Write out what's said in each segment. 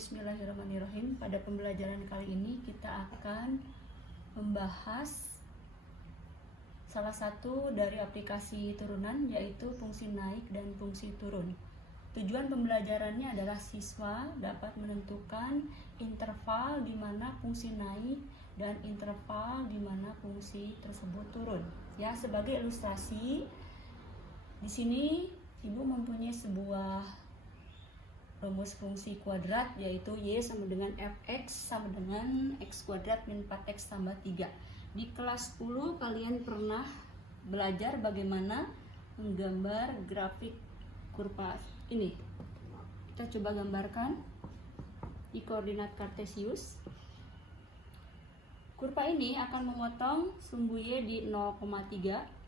Bismillahirrahmanirrahim. Pada pembelajaran kali ini kita akan membahas salah satu dari aplikasi turunan, yaitu fungsi naik dan fungsi turun. Tujuan pembelajarannya adalah siswa dapat menentukan interval di mana fungsi naik dan interval di mana fungsi tersebut turun. Ya, sebagai ilustrasi, di sini Ibu mempunyai sebuah rumus fungsi kuadrat, yaitu Y sama dengan Fx sama dengan X kuadrat min 4X tambah 3. Di kelas 10 kalian pernah belajar bagaimana menggambar grafik kurva ini. Kita coba gambarkan di koordinat kartesius. Kurva ini akan memotong sumbu Y di 0,3,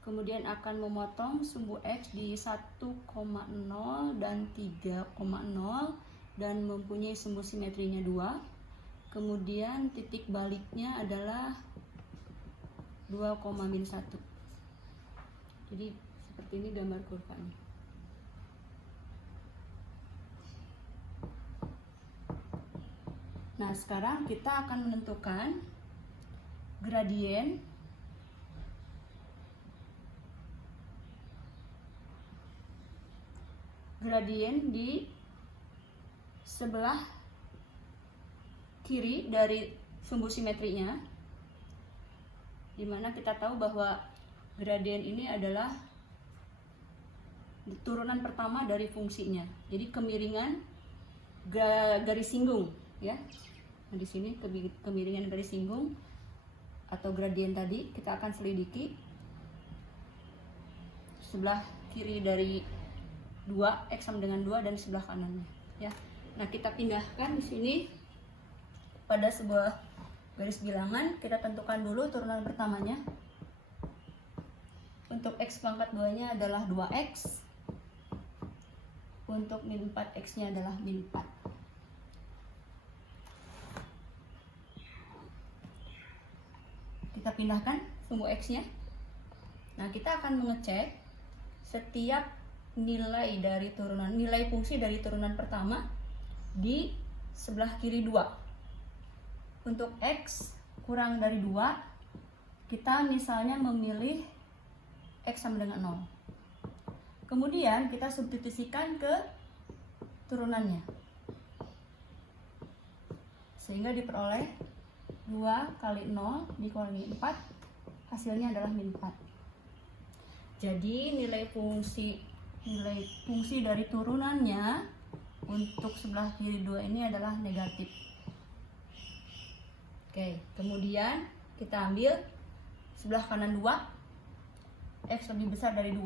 kemudian akan memotong sumbu X di 1,0 dan 3,0 dan mempunyai sumbu simetrinya 2. Kemudian titik baliknya adalah 2,-1. Jadi seperti ini gambar kurvanya. Nah, sekarang kita akan menentukan gradien di sebelah kiri dari sumbu simetrinya, dimana kita tahu bahwa gradien ini adalah turunan pertama dari fungsinya. Jadi kemiringan garis singgung, ya. Nah, di sini kemiringan garis singgung atau gradien tadi kita akan selidiki sebelah kiri dari 2, X sama dengan 2, dan sebelah kanannya, ya. Nah, kita pindahkan di sini pada sebuah garis bilangan. Kita tentukan dulu turunan pertamanya. Untuk X pangkat 2 nya adalah 2X. Untuk min 4X nya adalah min 4. Kita pindahkan sumbu X nya. Nah, kita akan mengecek setiap nilai fungsi dari turunan pertama di sebelah kiri 2. Untuk X kurang dari 2, kita misalnya memilih X sama dengan 0. Kemudian kita substitusikan ke turunannya, sehingga diperoleh 2 kali 0 dikurangi 4, hasilnya adalah min 4. Jadi nilai fungsi dari turunannya untuk sebelah kiri 2 ini adalah negatif. Oke, kemudian kita ambil sebelah kanan 2, X lebih besar dari 2.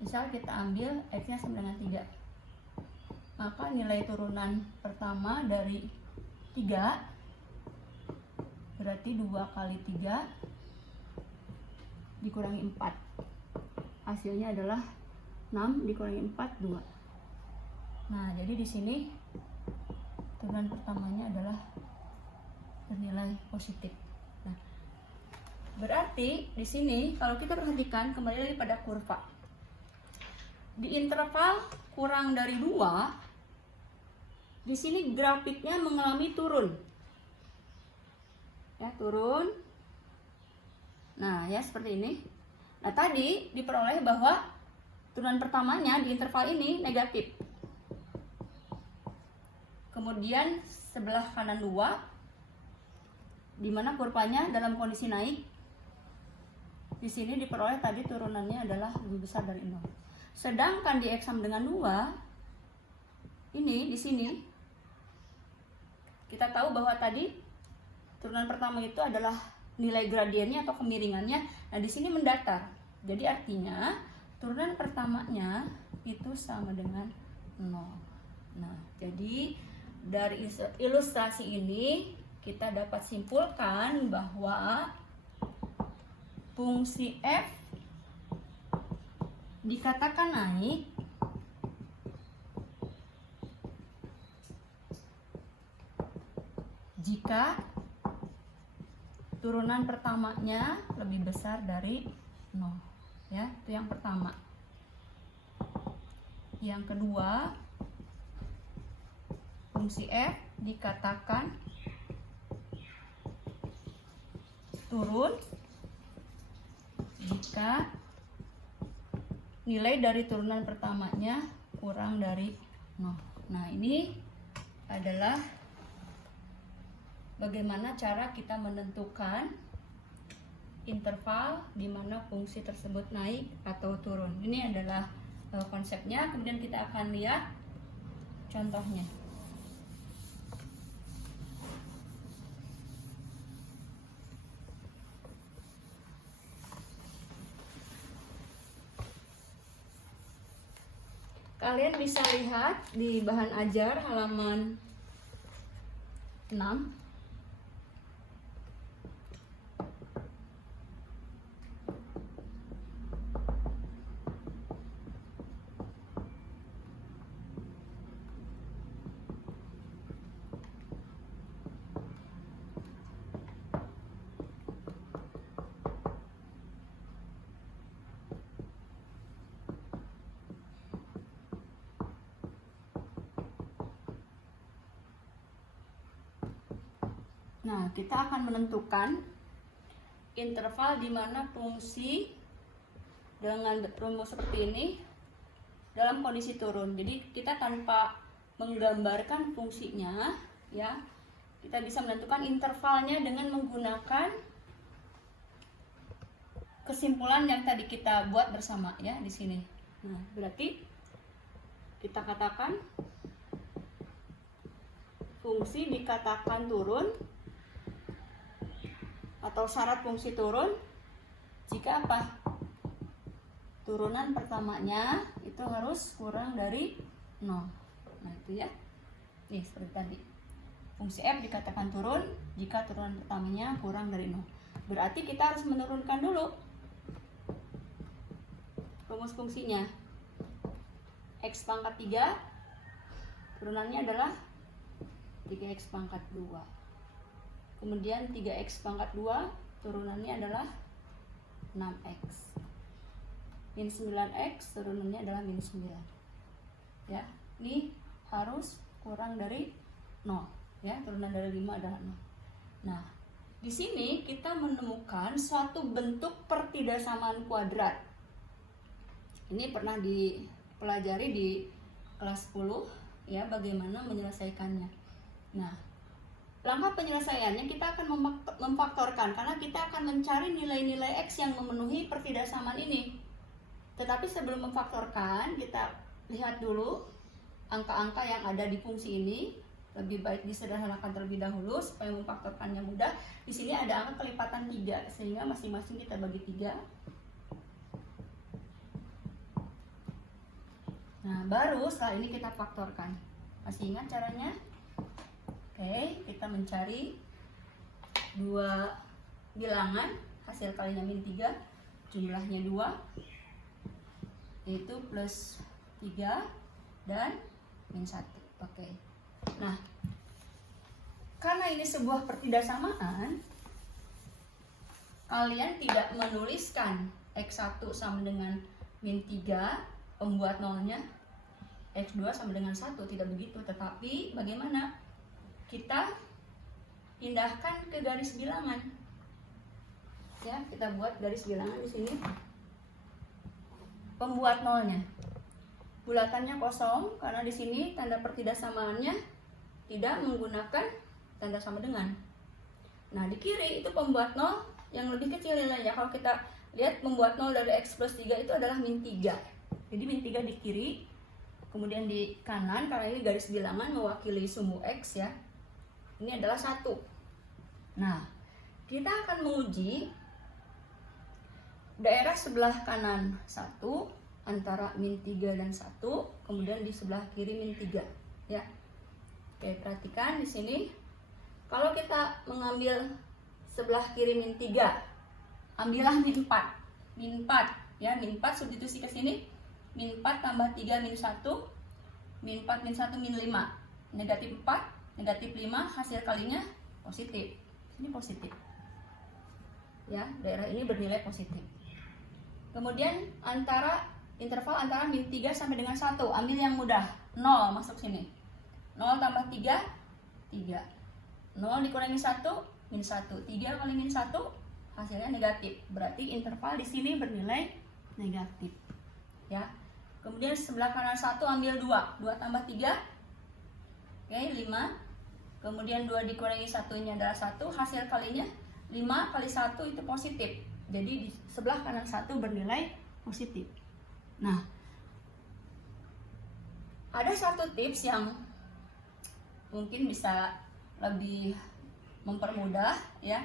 Misal kita ambil X nya sama dengan 3, maka nilai turunan pertama dari 3 berarti 2 kali 3 dikurangi 4, hasilnya adalah 6 dikurangi 4, 2. Nah, jadi di sini turunan pertamanya adalah bernilai positif. Nah, berarti di sini kalau kita perhatikan kembali lagi pada kurva, di interval kurang dari 2, di sini grafiknya mengalami turun. Ya, turun. Nah, ya seperti ini. Nah, tadi diperoleh bahwa turunan pertamanya di interval ini negatif. Kemudian sebelah kanan 2, di mana kurvanya dalam kondisi naik. Di sini diperoleh tadi turunannya adalah lebih besar dari 0. Sedangkan di X sama dengan 2, ini di sini kita tahu bahwa tadi turunan pertama itu adalah nilai gradiennya atau kemiringannya. Nah, di sini mendatar. Jadi artinya turunan pertamanya itu sama dengan 0. Nah, jadi dari ilustrasi ini kita dapat simpulkan bahwa fungsi F dikatakan naik jika turunan pertamanya lebih besar dari 0. Ya, itu yang pertama. Yang kedua, fungsi F dikatakan turun jika nilai dari turunan pertamanya kurang dari 0. Nah, ini adalah bagaimana cara kita menentukan interval di mana fungsi tersebut naik atau turun. Ini adalah konsepnya, kemudian kita akan lihat contohnya. Kalian bisa lihat di bahan ajar halaman 6. Nah, kita akan menentukan interval di mana fungsi dengan rumus seperti ini dalam kondisi turun. Jadi kita tanpa menggambarkan fungsinya, ya, kita bisa menentukan intervalnya dengan menggunakan kesimpulan yang tadi kita buat bersama, ya, di sini. Nah, berarti kita katakan fungsi dikatakan turun atau syarat fungsi turun jika apa? Turunan pertamanya itu harus kurang dari 0. Nah, itu ya. Nih, seperti tadi. Fungsi F dikatakan turun jika turunan pertamanya kurang dari 0. Berarti kita harus menurunkan dulu rumus fungsinya. X pangkat 3 turunannya adalah 3x pangkat 2. Kemudian 3x pangkat 2 turunannya adalah 6x. Min 9x turunannya adalah min 9. Ya, ini harus kurang dari 0. Ya, turunan dari 5 adalah 0. Nah, di sini kita menemukan suatu bentuk pertidaksamaan kuadrat. Ini pernah dipelajari di kelas 10, ya, bagaimana menyelesaikannya. Nah, langkah penyelesaiannya kita akan memfaktorkan, karena kita akan mencari nilai-nilai X yang memenuhi pertidaksamaan ini. Tetapi sebelum memfaktorkan, kita lihat dulu angka-angka yang ada di fungsi ini. Lebih baik disederhanakan terlebih dahulu supaya memfaktorkannya mudah. Di sini ada angka kelipatan 3, sehingga masing-masing kita bagi 3. Nah, baru setelah ini kita faktorkan. Masih ingat caranya? Oke, kita mencari dua bilangan, hasil kalinya min 3, jumlahnya 2, yaitu plus 3 dan min 1. Oke. Nah, karena ini sebuah pertidaksamaan, kalian tidak menuliskan X1 sama dengan min 3, pembuat nolnya, X2 sama dengan 1, tidak begitu. Tetapi bagaimana? Kita pindahkan ke garis bilangan. Ya, kita buat garis bilangan di sini. Pembuat nolnya. Bulatannya kosong karena di sini tanda pertidaksamaannya tidak menggunakan tanda sama dengan. Nah, di kiri itu pembuat nol yang lebih kecil nilainya. Kalau kita lihat pembuat nol dari X plus 3 itu adalah min 3. Jadi min 3 di kiri. Kemudian di kanan, karena ini garis bilangan mewakili sumbu X, ya, ini adalah 1. Nah, kita akan menguji daerah sebelah kanan 1 antara min 3 dan 1, kemudian di sebelah kiri min 3, ya. Oke, perhatikan di sini. Kalau kita mengambil sebelah kiri min 3, ambillah min 4. Min 4, ya, min 4 substitusi ke sini. Min 4 tambah 3 min 1. Min 4 min 1 min 5. Negatif 4. Negatif 5, hasil kalinya positif. Ini positif. Ya, daerah ini bernilai positif. Kemudian antara interval antara min 3 sampai dengan 1. Ambil yang mudah, 0 masuk sini. 0 tambah 3, 3. 0 dikurangi 1, min 1. 3 kali min 1, hasilnya negatif. Berarti interval di sini bernilai negatif. Ya. Kemudian sebelah kanan 1 ambil 2. 2 tambah 3, oke, 5. Kemudian 2 dikurangi 1 ini adalah 1. Hasil kalinya 5 kali 1 itu positif. Jadi di sebelah kanan 1 bernilai positif. Nah, ada satu tips yang mungkin bisa lebih mempermudah ya.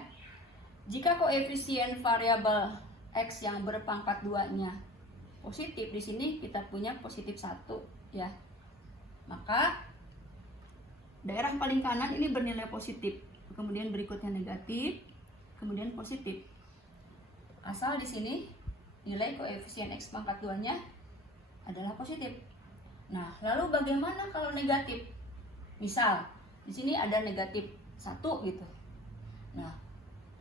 Jika koefisien variabel X yang berpangkat 2-nya positif, di sini kita punya positif 1 ya. Maka daerah paling kanan ini bernilai positif, kemudian berikutnya negatif, kemudian positif. Asal di sini nilai koefisien X pangkat 2-nya adalah positif. Nah, lalu bagaimana kalau negatif? Misal, di sini ada negatif 1 gitu. Nah,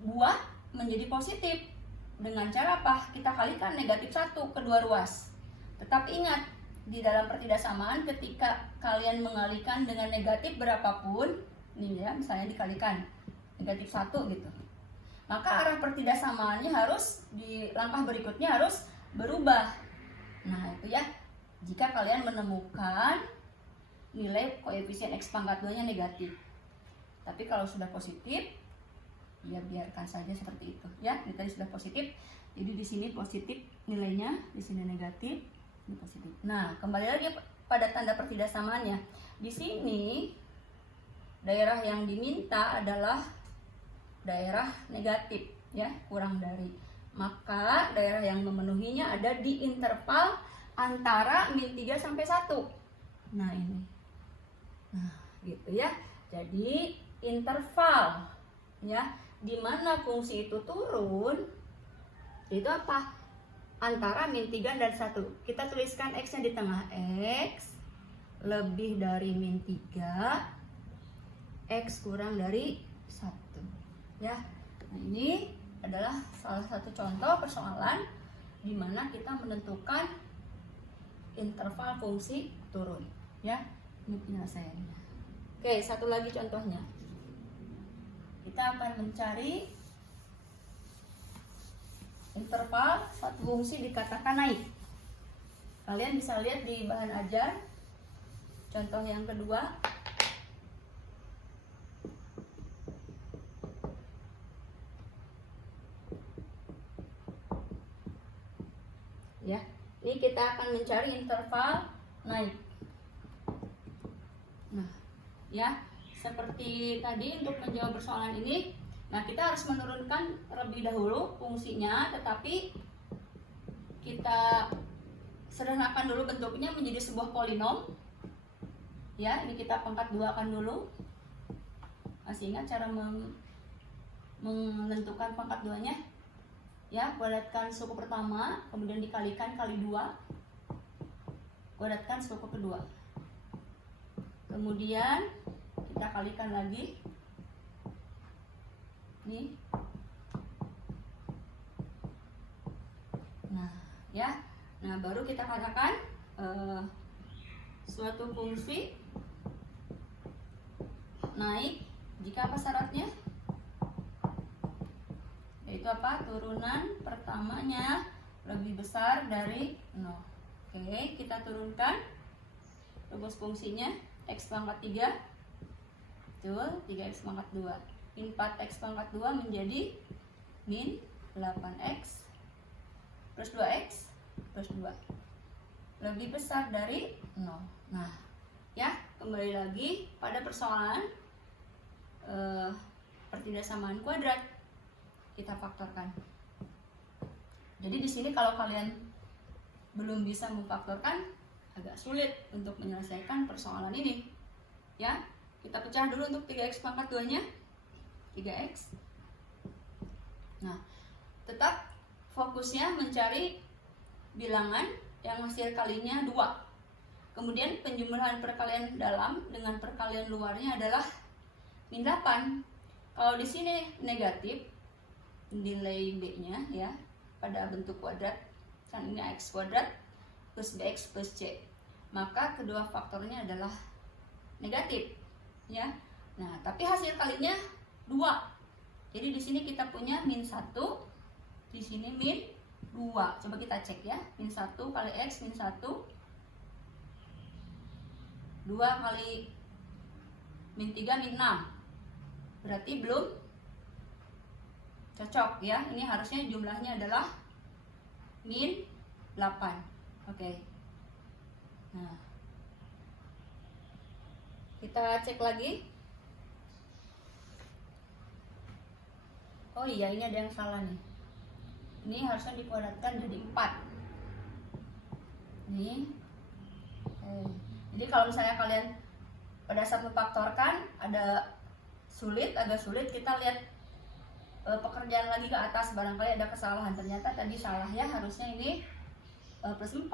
buah menjadi positif. Dengan cara apa? Kita kalikan negatif 1 kedua ruas. Tetap ingat, di dalam pertidaksamaan ketika kalian mengalikan dengan negatif berapapun, ini ya, misalnya dikalikan negatif 1 gitu. Maka arah pertidaksamaannya harus di langkah berikutnya harus berubah. Nah, itu ya. Jika kalian menemukan nilai koefisien X pangkat 2-nya negatif. Tapi kalau sudah positif, ya biarkan saja seperti itu. Ya, ini tadi sudah positif. Jadi di sini positif nilainya, di sini negatif, ini positif. Nah, kembali lagi pada tanda pertidaksamaannya. Di sini daerah yang diminta adalah daerah negatif ya, kurang dari. Maka daerah yang memenuhinya ada di interval antara min 3 sampai 1. Nah, ini. Nah, gitu ya. Jadi interval ya, di mana fungsi itu turun, itu apa? Antara min 3 dan 1. Kita tuliskan X-nya di tengah. X lebih dari min 3, X kurang dari 1. Ya, nah ini adalah salah satu contoh persoalan di mana kita menentukan interval fungsi turun. Ya, ini penyelesaiannya. Oke, satu lagi contohnya. Kita akan mencari interval satu fungsi dikatakan naik. Kalian bisa lihat di bahan ajar. Contoh yang kedua. Ya, ini kita akan mencari interval naik. Nah, ya, seperti tadi untuk menjawab persoalan ini, nah kita harus menurunkan terlebih dahulu fungsinya, tetapi kita sederhanakan dulu bentuknya menjadi sebuah polinom. Ya, ini kita pangkat 2-kan dulu. Masih ingat cara menentukan pangkat 2-nya? Ya, kuadratkan suku pertama, kemudian dikalikan kali 2, kuadratkan suku kedua, kemudian kita kalikan lagi, nih. Nah, ya, nah baru kita katakan suatu fungsi naik jika apa syaratnya? Yaitu apa? Turunan pertamanya lebih besar dari 0. Oke, kita turunkan rumus fungsinya X pangkat 3, betul, 3X pangkat 2. Min 4X pangkat 2 menjadi min 8X plus 2X plus 2 lebih besar dari 0. Nah, ya, kembali lagi pada persoalan pertidaksamaan kuadrat. Kita faktorkan. Jadi di sini kalau kalian belum bisa memfaktorkan, agak sulit untuk menyelesaikan persoalan ini. Ya, kita pecah dulu untuk 3X pangkat 2-nya. 3X. Nah, tetap fokusnya mencari bilangan yang hasil kalinya 2. Kemudian penjumlahan perkalian dalam dengan perkalian luarnya adalah min 8. Kalau di sini negatif, nilai B-nya ya pada bentuk kuadrat, kan ini X kuadrat, plus bx plus c. Maka kedua faktornya adalah negatif, ya. Nah, tapi hasil kalinya 2. Jadi di sini kita punya min 1, di sini min 2. Coba kita cek ya. Min 1 kali x min 1, 2 kali min 3 min 6. Berarti belum cocok ya. Ini harusnya jumlahnya adalah min 8. Oke. Nah, kita cek lagi. Oh iya, ini ada yang salah nih. Ini harusnya dipadatkan jadi 4. Nih. Jadi kalau misalnya kalian pada saat memfaktorkan agak sulit, kita lihat pekerjaan lagi ke atas, barangkali ada kesalahan. Ternyata tadi salah ya, harusnya ini plus 4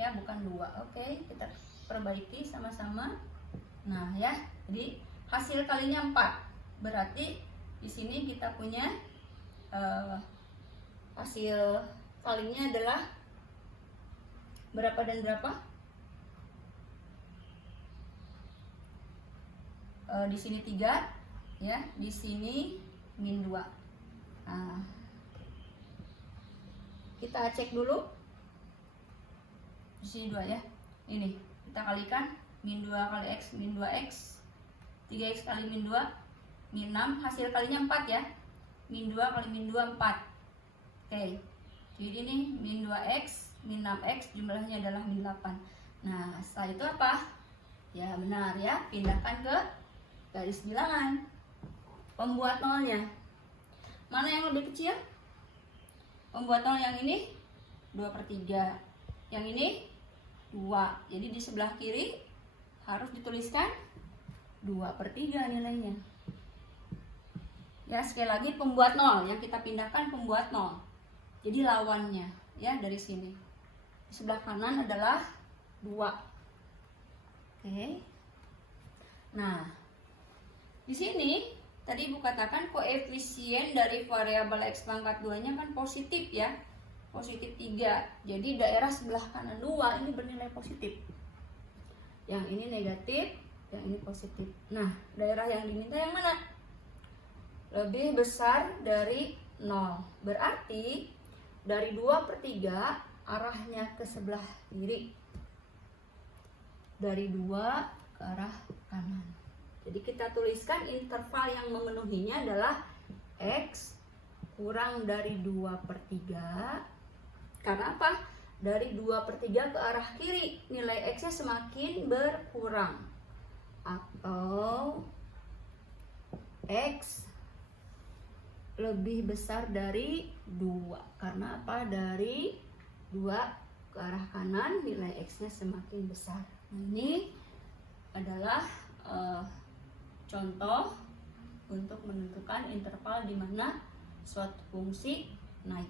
ya, bukan 2. Oke, kita perbaiki sama-sama. Nah ya, jadi hasil kalinya 4. Berarti di sini kita punya hasil kalinya adalah berapa dan berapa? Di sini 3 ya, di sini min 2. Nah, kita cek dulu. Di sini 2 ya. Ini kita kalikan min 2 kali x min 2x, 3x kali min 2 min 6, hasil kalinya 4 ya. Min 2 kali min 2 4. Oke. Jadi ini min 2x min 6x, jumlahnya adalah min 8. Nah, setelah itu apa? Ya benar ya, pindahkan ke garis bilangan. Pembuat nolnya, mana yang lebih kecil? Pembuat nol yang ini 2/3, yang ini 2. Jadi di sebelah kiri harus dituliskan 2/3 nilainya. Ya, sekali lagi pembuat nol, yang kita pindahkan pembuat nol. Jadi lawannya ya dari sini. Di sebelah kanan adalah 2. Oke. Nah, di sini tadi Ibu katakan koefisien dari variabel x pangkat 2-nya kan positif ya. Positif 3. Jadi daerah sebelah kanan 2 ini bernilai positif. Yang ini negatif, yang ini positif. Nah, daerah yang diminta yang mana? Lebih besar dari 0. Berarti dari 2/3 arahnya ke sebelah kiri. Dari 2 ke arah kanan. Jadi kita tuliskan interval yang memenuhinya adalah x kurang dari 2/3. Karena apa? Dari 2/3 ke arah kiri, nilai x-nya semakin berkurang. Atau x lebih besar dari 2. Karena apa? Dari 2 ke arah kanan, nilai x-nya semakin besar. Nah, ini adalah contoh untuk menentukan interval di mana suatu fungsi naik.